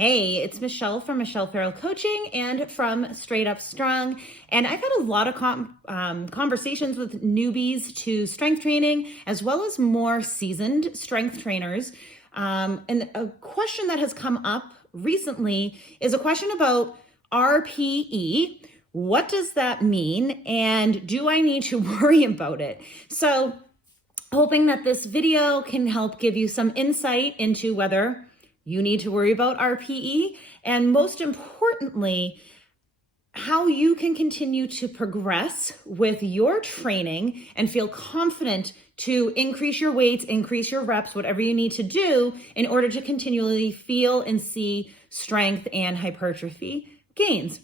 Hey, it's Michelle from Michelle Farrell Coaching and from Straight Up Strong. And I've had a lot of conversations with newbies to strength training, as well as more seasoned strength trainers. And a question that has come up recently is a question about RPE. What does that mean? And do I need to worry about it? So, hoping that this video can help give you some insight into whether you need to worry about RPE, and most importantly, how you can continue to progress with your training and feel confident to increase your weights, increase your reps, whatever you need to do in order to continually feel and see strength and hypertrophy gains.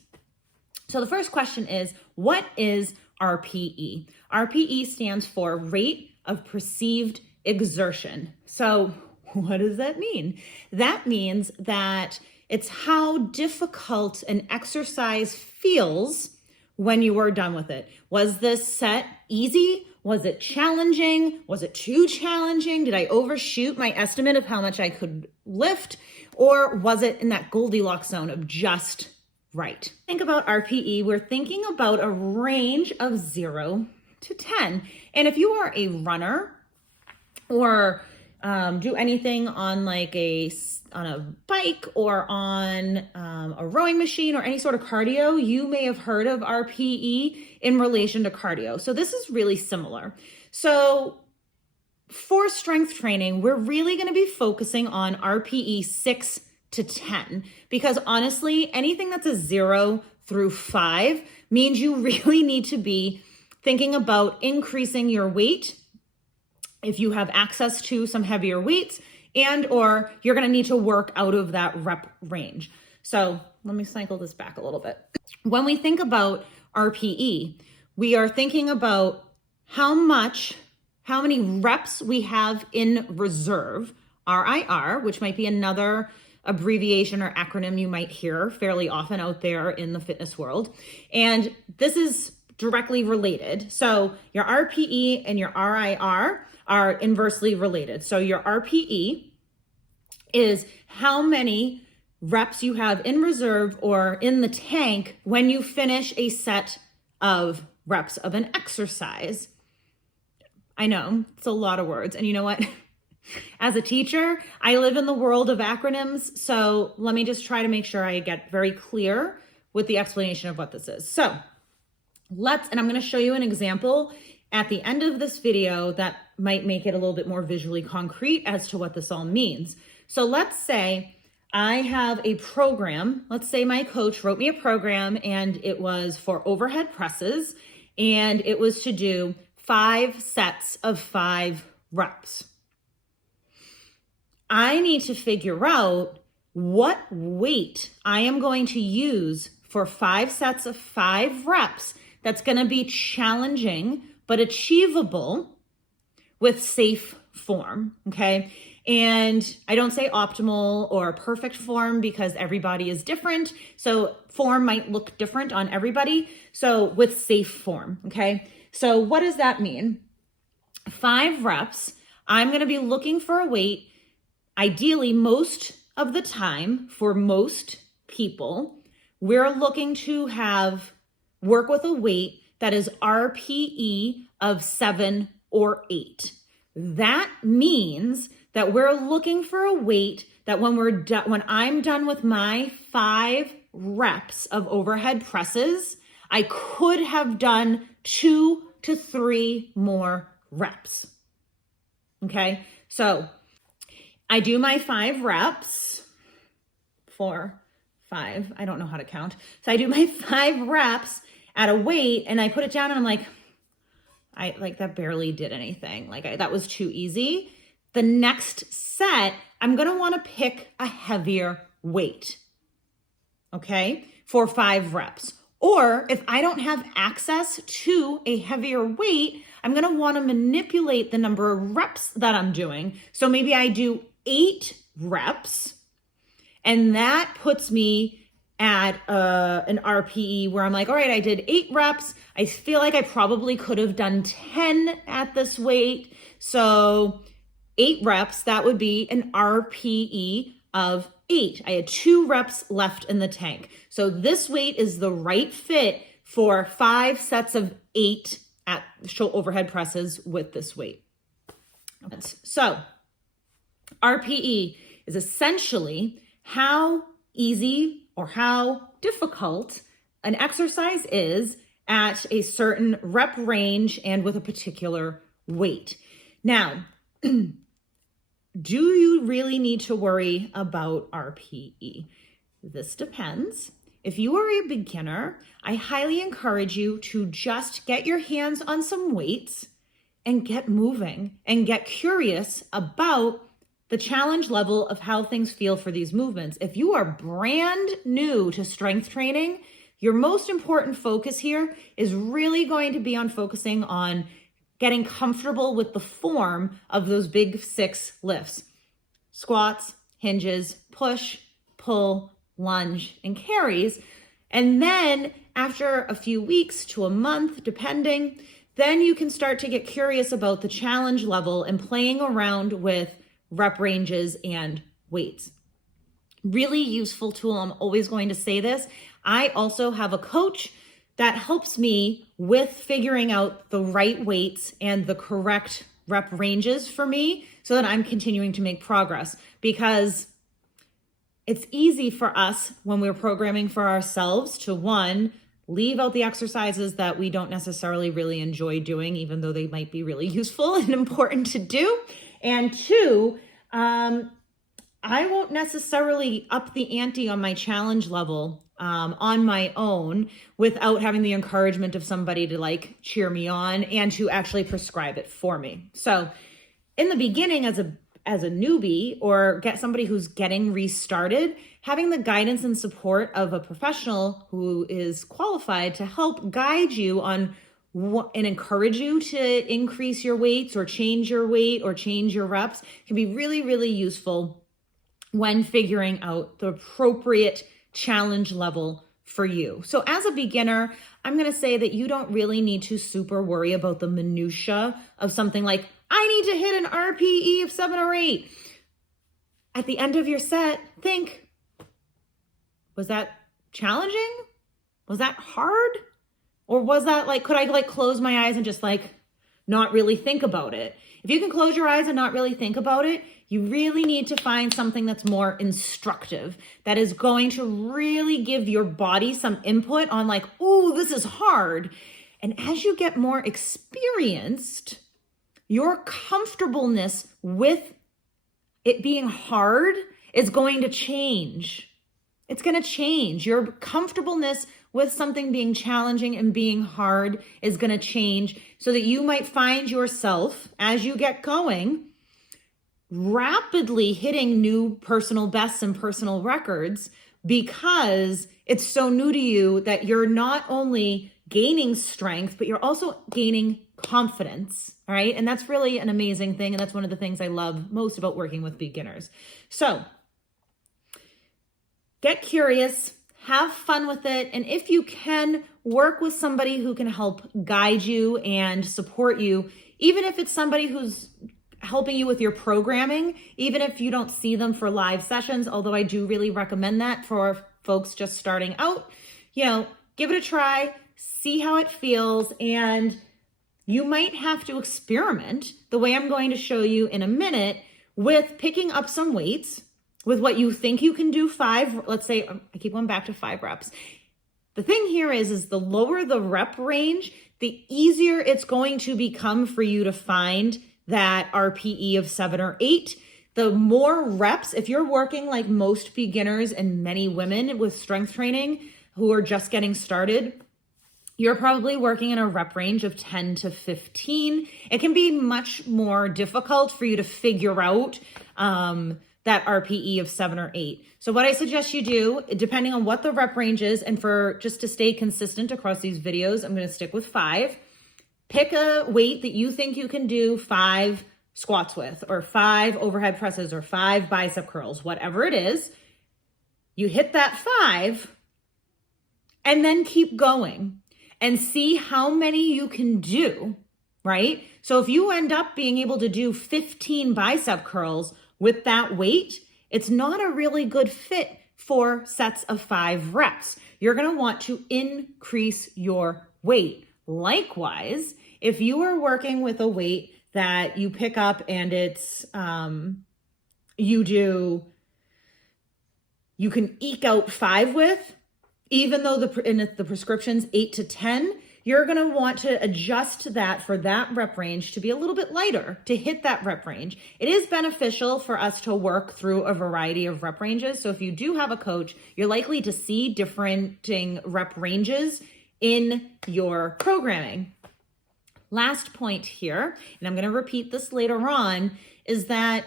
So the first question is, what is RPE? RPE stands for Rate of Perceived Exertion. So what does that mean? That means that it's how difficult an exercise feels when you are done with it. Was this set easy? Was it challenging? Was it too challenging? Did I overshoot my estimate of how much I could lift? Or was it in that Goldilocks zone of just right? Think about RPE. We're thinking about a range of 0 to 10. And if you are a runner or do anything on on a bike or on a rowing machine or any sort of cardio, you may have heard of RPE in relation to cardio. So this is really similar. So for strength training, we're really going to be focusing on RPE 6 to 10, because honestly, anything that's a 0 through 5 means you really need to be thinking about increasing your weight if you have access to some heavier weights, and or you're going to need to work out of that rep range. So let me cycle this back a little bit. When we think about RPE, we are thinking about how many reps we have in reserve, RIR, which might be another abbreviation or acronym you might hear fairly often out there in the fitness world. And this is directly related. So your RPE and your RIR are inversely related. So your RPE is how many reps you have in reserve or in the tank when you finish a set of reps of an exercise. I know, it's a lot of words. And you know what? As a teacher, I live in the world of acronyms. So let me just try to make sure I get very clear with the explanation of what this is. So and I'm going to show you an example at the end of this video that might make it a little bit more visually concrete as to what this all means. So let's say I have a program. Let's say my coach wrote me a program and it was for overhead presses, and it was to do 5 sets of 5 reps. I need to figure out what weight I am going to use for 5 sets of 5 reps that's going to be challenging but achievable with safe form, okay? And I don't say optimal or perfect form because everybody is different. So form might look different on everybody. So with safe form, okay? So what does that mean? 5 reps, I'm going to be looking for a weight, ideally most of the time for most people, we're looking to work with a weight that is RPE of 7 or 8. That means that we're looking for a weight that when I'm done with my 5 reps of overhead presses, I could have done 2 to 3 more reps. Okay, so I do my 5 reps, 4, 5, I don't know how to count. So I do my 5 reps at a weight and I put it down and I'm like, that barely did anything. That was too easy. The next set, I'm going to want to pick a heavier weight, okay, for 5 reps. Or if I don't have access to a heavier weight, I'm going to want to manipulate the number of reps that I'm doing. So maybe I do 8 reps, and that puts me at an RPE where I'm like, all right, I did 8 reps. I feel like I probably could have done 10 at this weight. So 8 reps, that would be an RPE of 8. I had 2 reps left in the tank. So this weight is the right fit for 5 sets of 8 at overhead presses with this weight. So RPE is essentially how easy or how difficult an exercise is at a certain rep range and with a particular weight. Now, do you really need to worry about RPE? This depends. If you are a beginner, I highly encourage you to just get your hands on some weights and get moving and get curious about the challenge level of how things feel for these movements. If you are brand new to strength training, your most important focus here is really going to be on focusing on getting comfortable with the form of those big 6 lifts: squats, hinges, push, pull, lunge, and carries. And then after a few weeks to a month, depending, then you can start to get curious about the challenge level and playing around with rep ranges and weights. Really useful tool. I'm always going to say this. I also have a coach that helps me with figuring out the right weights and the correct rep ranges for me so that I'm continuing to make progress, because it's easy for us when we're programming for ourselves to, one, leave out the exercises that we don't necessarily really enjoy doing, even though they might be really useful and important to do. And 2, I won't necessarily up the ante on my challenge level on my own without having the encouragement of somebody to like cheer me on and to actually prescribe it for me. So in the beginning, as a newbie or get somebody who's getting restarted, having the guidance and support of a professional who is qualified to help guide you on and encourage you to increase your weights or change your weight or change your reps can be really, really useful when figuring out the appropriate challenge level for you. So as a beginner, I'm going to say that you don't really need to super worry about the minutia of something like, I need to hit an RPE of 7 or 8. At the end of your set, think, was that challenging? Was that hard? Or was that like, could I like close my eyes and just like not really think about it? If you can close your eyes and not really think about it, you really need to find something that's more instructive, that is going to really give your body some input on like, oh, this is hard. And as you get more experienced, your comfortableness with it being hard is going to change. It's going to change. Your comfortableness with something being challenging and being hard is going to change so that you might find yourself, as you get going, rapidly hitting new personal bests and personal records because it's so new to you that you're not only gaining strength, but you're also gaining confidence, all right? And that's really an amazing thing. And that's one of the things I love most about working with beginners. So get curious, have fun with it. And if you can, work with somebody who can help guide you and support you, even if it's somebody who's helping you with your programming, even if you don't see them for live sessions, although I do really recommend that for folks just starting out. Give it a try, see how it feels, and you might have to experiment the way I'm going to show you in a minute with picking up some weights with what you think you can do 5, let's say, I keep going back to 5 reps. The thing here is the lower the rep range, the easier it's going to become for you to find that RPE of 7 or 8. The more reps, if you're working like most beginners and many women with strength training who are just getting started, you're probably working in a rep range of 10 to 15. It can be much more difficult for you to figure out that RPE of 7 or 8. So what I suggest you do, depending on what the rep range is, and for just to stay consistent across these videos, I'm going to stick with 5. Pick a weight that you think you can do 5 squats with, or 5 overhead presses, or 5 bicep curls, whatever it is. You hit that 5 and then keep going and see how many you can do, right? So if you end up being able to do 15 bicep curls with that weight, It's not a really good fit for sets of 5 reps. You're going to want to increase your weight. Likewise, if you are working with a weight that you pick up and it's, you can eke out 5 with, even though the prescription's 8 to 10, you're going to want to adjust that for that rep range to be a little bit lighter to hit that rep range. It is beneficial for us to work through a variety of rep ranges. So if you do have a coach, you're likely to see different rep ranges in your programming. Last point here, and I'm going to repeat this later on, is that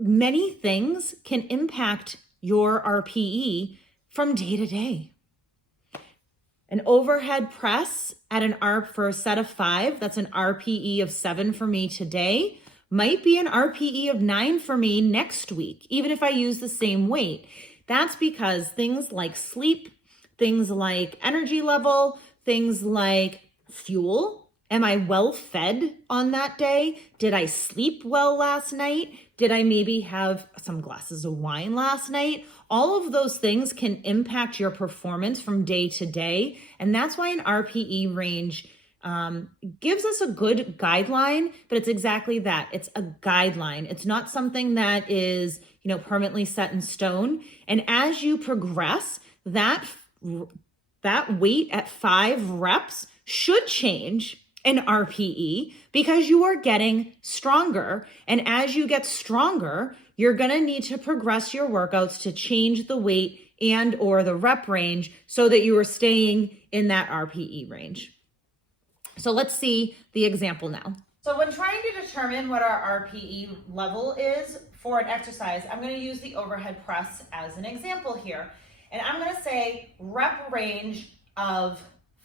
many things can impact your RPE from day to day. An overhead press at for a set of 5, that's an RPE of 7 for me today, might be an RPE of 9 for me next week, even if I use the same weight. That's because things like sleep, things like energy level, things like fuel. Am I well fed on that day? Did I sleep well last night? Did I maybe have some glasses of wine last night? All of those things can impact your performance from day to day. And that's why an RPE range gives us a good guideline, but it's exactly that. It's a guideline. It's not something that is, permanently set in stone. And as you progress, that weight at 5 reps should change an RPE because you are getting stronger. And as you get stronger, you're going to need to progress your workouts to change the weight and or the rep range so that you are staying in that RPE range. So let's see the example now. So when trying to determine what our RPE level is for an exercise, I'm going to use the overhead press as an example here. And I'm going to say rep range of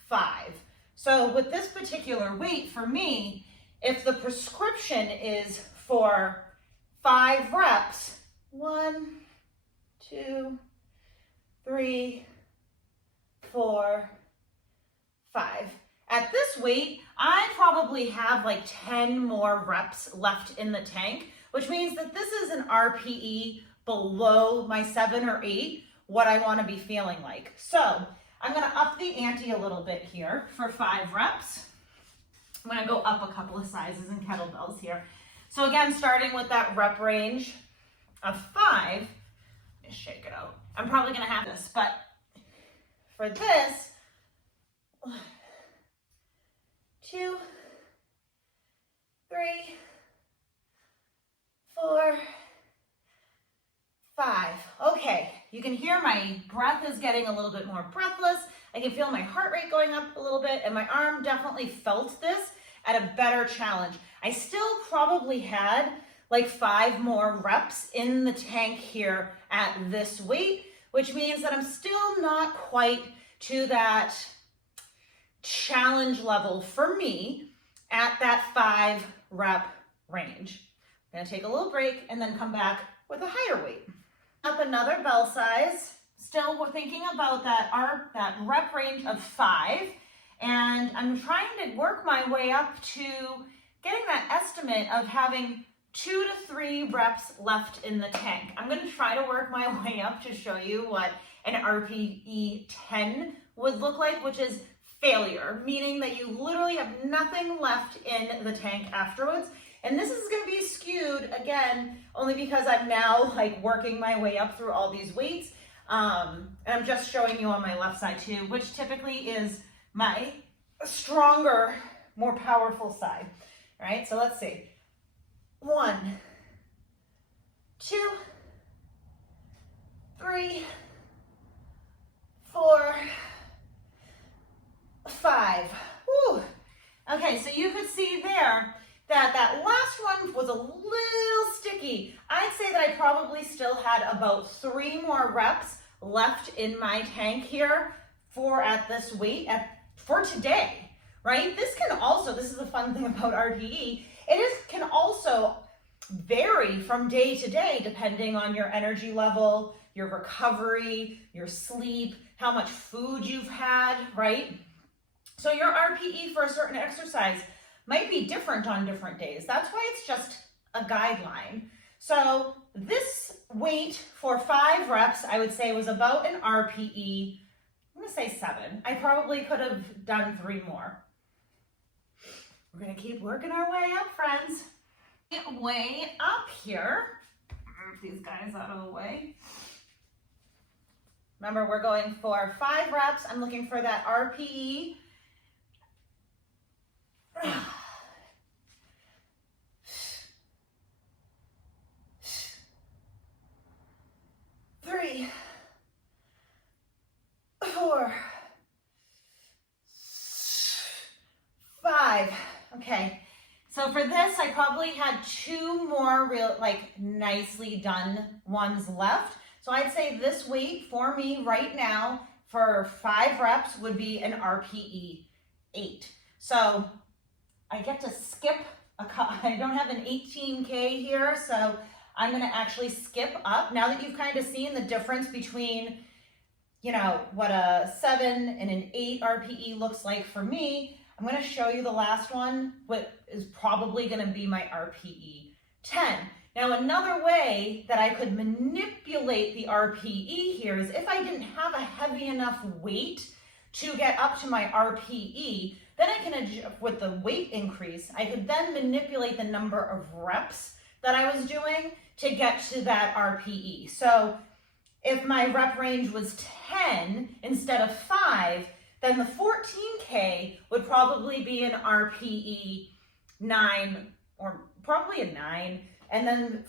5. So with this particular weight for me, if the prescription is for 5 reps, 1, 2, 3, 4, 5. At this weight, I probably have like 10 more reps left in the tank, which means that this is an RPE below my 7 or 8, what I want to be feeling like. So I'm going to up the ante a little bit here for 5 reps. I'm going to go up a couple of sizes in kettlebells here. So again, starting with that rep range of 5, let me shake it out. I'm probably going to have this, but for this, 2, 3, 4, 5. Okay, you can hear my breath is getting a little bit more breathless. I can feel my heart rate going up a little bit, and my arm definitely felt this at a better challenge. I still probably had like 5 more reps in the tank here at this weight, which means that I'm still not quite to that challenge level for me at that 5 rep range. I'm gonna take a little break and then come back with a higher weight. Up another bell size. Still, we're thinking about that rep range of 5, and I'm trying to work my way up to getting that estimate of having 2 to 3 reps left in the tank. I'm going to try to work my way up to show you what an RPE 10 would look like, which is failure, meaning that you literally have nothing left in the tank afterwards. And this is going to be skewed again, only because I'm now like working my way up through all these weights. And I'm just showing you on my left side too, which typically is my stronger, more powerful side. All right, so let's see. 1, 2, 3, 4, 5. Woo. Okay, so you could see there that that last one was a little sticky. I'd say that I probably still had about 3 more reps left in my tank here at this weight for today, right? This is the fun thing about RPE. Can also vary from day to day depending on your energy level, your recovery, your sleep, how much food you've had, right? So your RPE for a certain exercise might be different on different days. That's why it's just a guideline. So this weight for 5 reps, I would say was about an RPE, I'm gonna say 7. I probably could have done 3 more. We're gonna keep working our way up, friends. Way up here. Move these guys out of the way. Remember, we're going for 5 reps. I'm looking for that RPE. 3, 4, 5. Okay. So for this, I probably had 2 more real, like, nicely done ones left. So I'd say this weight for me right now for 5 reps would be an RPE 8. So I get to skip I don't have an 18K here, so I'm gonna actually skip up. Now that you've kind of seen the difference between, you know, what a 7 and an 8 RPE looks like for me, I'm gonna show you the last one, what is probably gonna be my RPE 10. Now, another way that I could manipulate the RPE here is if I didn't have a heavy enough weight to get up to my RPE, then I can, with the weight increase, I could then manipulate the number of reps that I was doing to get to that RPE. So if my rep range was 10 instead of 5, then the 14K would probably be an RPE 9 or probably a 9. And then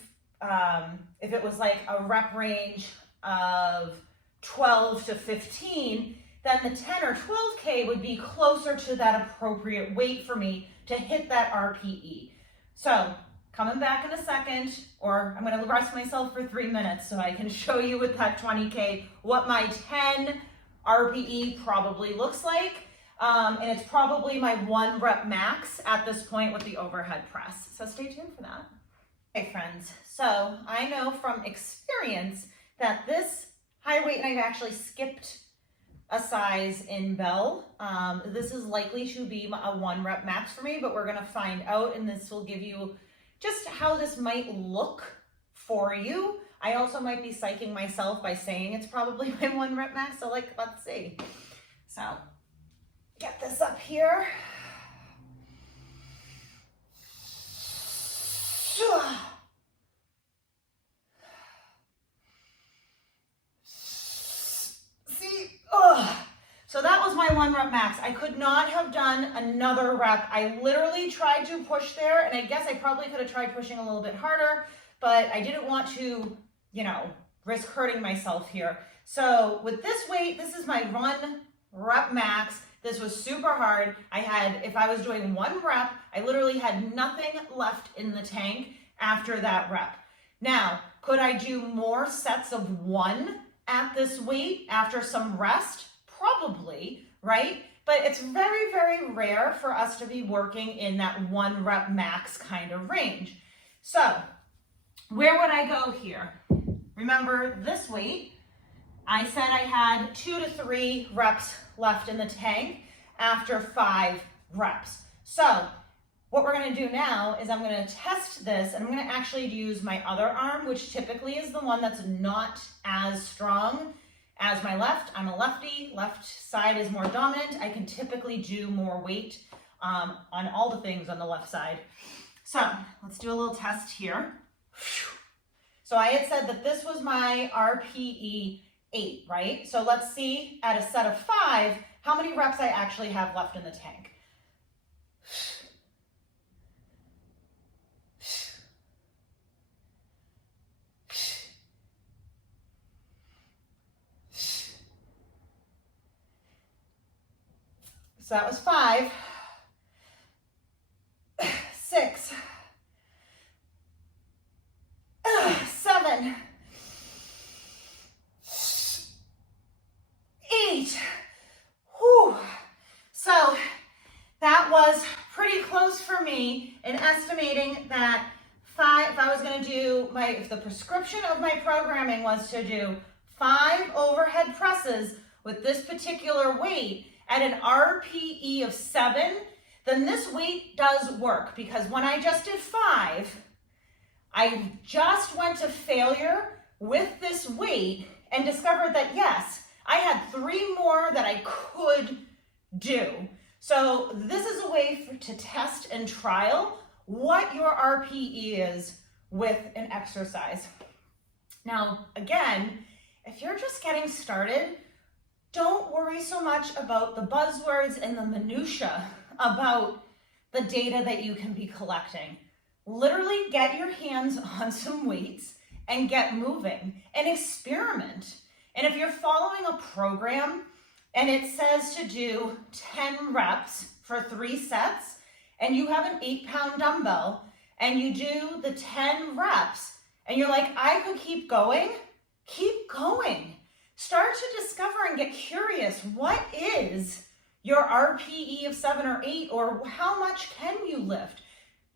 if it was like a rep range of 12 to 15, then the 10 or 12K would be closer to that appropriate weight for me to hit that RPE. So coming back in a second, or I'm gonna rest myself for 3 minutes so I can show you with that 20K what my 10 RPE probably looks like. And it's probably my 1 rep max at this point with the overhead press. So stay tuned for that. Okay, friends, so I know from experience that this high weight, and I've actually skipped a size in bell. This is likely to be a 1 rep max for me, but we're gonna find out, and this will give you just how this might look for you. I also might be psyching myself by saying it's probably my 1 rep max, so like, let's see. So get this up here. See, so that was my 1 rep max. I could not have done another rep. I literally tried to push there, and I guess I probably could have tried pushing a little bit harder, but I didn't want to, you know, risk hurting myself here. So with this weight, this is my 1 rep max. This was super hard. I had, if I was doing 1 rep, I literally had nothing left in the tank after that rep. Now, could I do more sets of 1 at this weight after some rest? Probably, right? But it's very, very rare for us to be working in that 1 rep max kind of range. So where would I go here? Remember this weight, I said I had 2 to 3 reps left in the tank after 5 reps. So what we're gonna do now is I'm gonna test this, and I'm gonna actually use my other arm, which typically is the one that's not as strong as my left. I'm a lefty, left side is more dominant. I can typically do more weight on all the things on the left side. So let's do a little test here. So I had said that this was my RPE 8, right? So let's see at a set of 5, how many reps I actually have left in the tank. So that was 5, 6, 7, 8. Whew. So that was pretty close for me in estimating that 5, if I was going to do if the prescription of my programming was to do 5 overhead presses with this particular weight at an RPE of 7, then this weight does work, because when I just did 5, I just went to failure with this weight and discovered that yes, I had 3 more that I could do. So this is a way to test and trial what your RPE is with an exercise. Now, again, if you're just getting started, don't worry so much about the buzzwords and the minutia about the data that you can be collecting. Literally get your hands on some weights and get moving and experiment. And if you're following a program and it says to do 10 reps for 3 sets, and you have an 8-pound dumbbell and you do the 10 reps and you're like, I could keep going, keep going. Start to discover and get curious. What is your RPE of 7 or 8, or how much can you lift?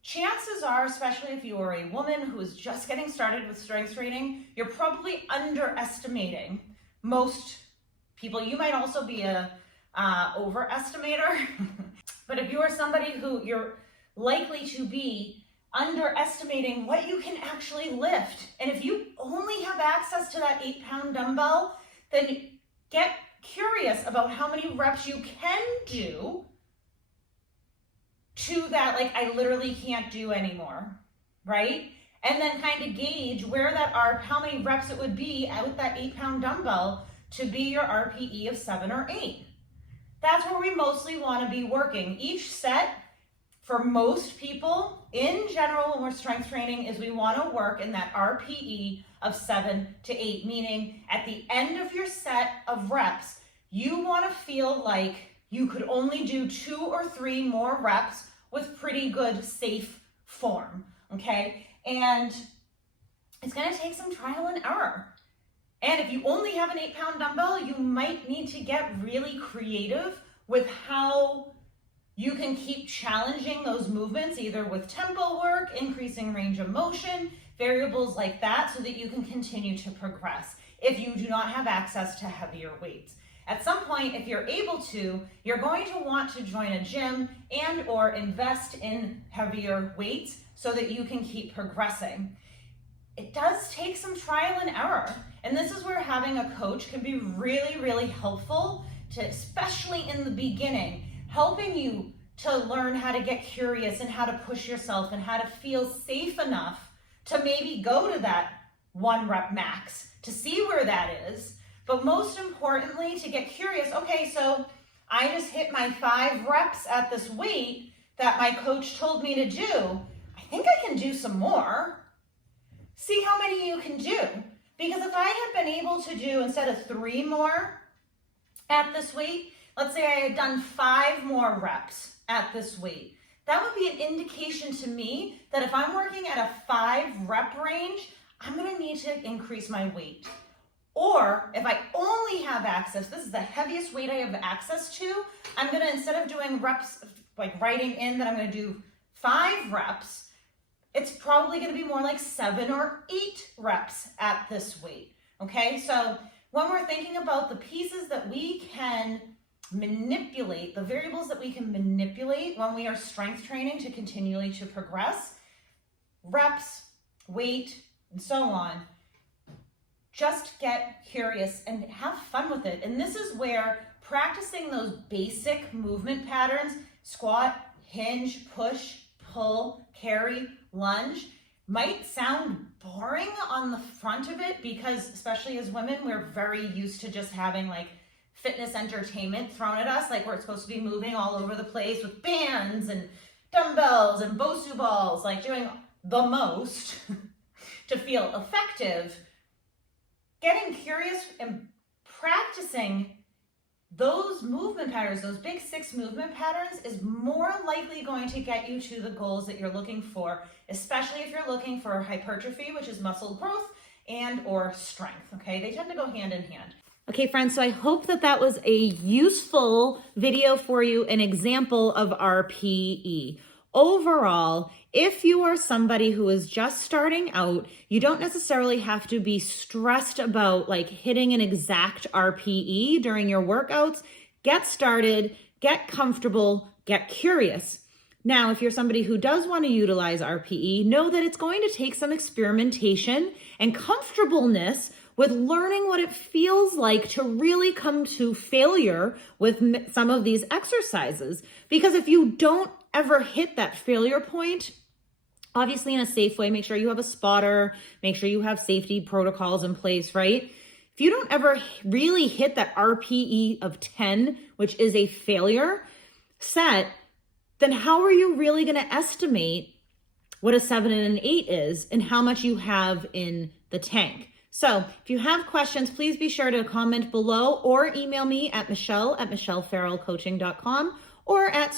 Chances are, especially if you are a woman who is just getting started with strength training, you're probably underestimating most people. You might also be a overestimator, but if you are somebody who you're likely to be underestimating what you can actually lift, and if you only have access to that 8-pound dumbbell, then get curious about how many reps you can do to that, like, I literally can't do anymore, right? And then kind of gauge where that how many reps it would be with that 8-pound dumbbell to be your RPE of 7 or 8. That's where we mostly want to be working. Each set, for most people, in general, when we're strength training, is we want to work in that RPE of 7 to 8, meaning at the end of your set of reps, you want to feel like you could only do 2 or 3 more reps with pretty good, safe form, okay? And it's gonna take some trial and error. And if you only have an 8-pound dumbbell, you might need to get really creative with how you can keep challenging those movements, either with tempo work, increasing range of motion, variables like that, so that you can continue to progress if you do not have access to heavier weights. At some point, if you're able to, you're going to want to join a gym and or invest in heavier weights so that you can keep progressing. It does take some trial and error. And this is where having a coach can be really, really helpful, to, especially in the beginning, helping you to learn how to get curious and how to push yourself and how to feel safe enough to maybe go to that 1 rep max to see where that is. But most importantly, to get curious, okay, so I just hit my 5 reps at this weight that my coach told me to do. I think I can do some more. See how many you can do. Because if I had been able to do, instead of 3 more at this weight, let's say I had done 5 more reps at this weight, that would be an indication to me that if I'm working at a 5 rep range, I'm gonna need to increase my weight. Or if I only have access, this is the heaviest weight I have access to, I'm gonna, instead of doing reps, like writing in that I'm gonna do 5 reps, it's probably gonna be more like 7 or 8 reps at this weight, okay? So when we're thinking about the pieces that we can manipulate, the variables that we can manipulate when we are strength training to continually to progress, reps, weight, and so on, just get curious and have fun with it. And this is where practicing those basic movement patterns, squat, hinge, push, pull, carry, lunge, might sound boring on the front of it, because especially as women, we're very used to just having like fitness entertainment thrown at us, like we're supposed to be moving all over the place with bands and dumbbells and Bosu balls, like doing the most to feel effective. Getting curious and practicing those movement patterns, those big 6 movement patterns, is more likely going to get you to the goals that you're looking for, especially if you're looking for hypertrophy, which is muscle growth, and or strength, okay? They tend to go hand in hand. Okay, friends, so I hope that that was a useful video for you, an example of RPE. Overall, if you are somebody who is just starting out, you don't necessarily have to be stressed about like hitting an exact RPE during your workouts. Get started, get comfortable, get curious. Now, if you're somebody who does want to utilize RPE, know that it's going to take some experimentation and comfortableness with learning what it feels like to really come to failure with some of these exercises. Because if you don't ever hit that failure point, obviously in a safe way, make sure you have a spotter, make sure you have safety protocols in place, right? If you don't ever really hit that RPE of 10, which is a failure set, then how are you really going to estimate what a 7 and an 8 is and how much you have in the tank? So if you have questions, please be sure to comment below or email me at michelle@michellefarrellcoaching.com or at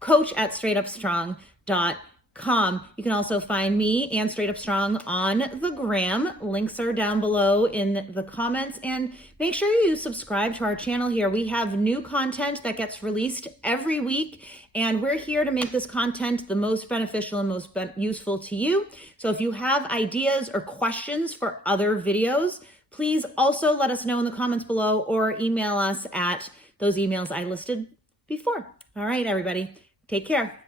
coach@straightupstrong.com. You can also find me and Straight Up Strong on the gram. Links are down below in the comments, and make sure you subscribe to our channel here. We have new content that gets released every week, and we're here to make this content the most beneficial and most useful to you. So if you have ideas or questions for other videos, please also let us know in the comments below or email us at those emails I listed before. All right, everybody, take care.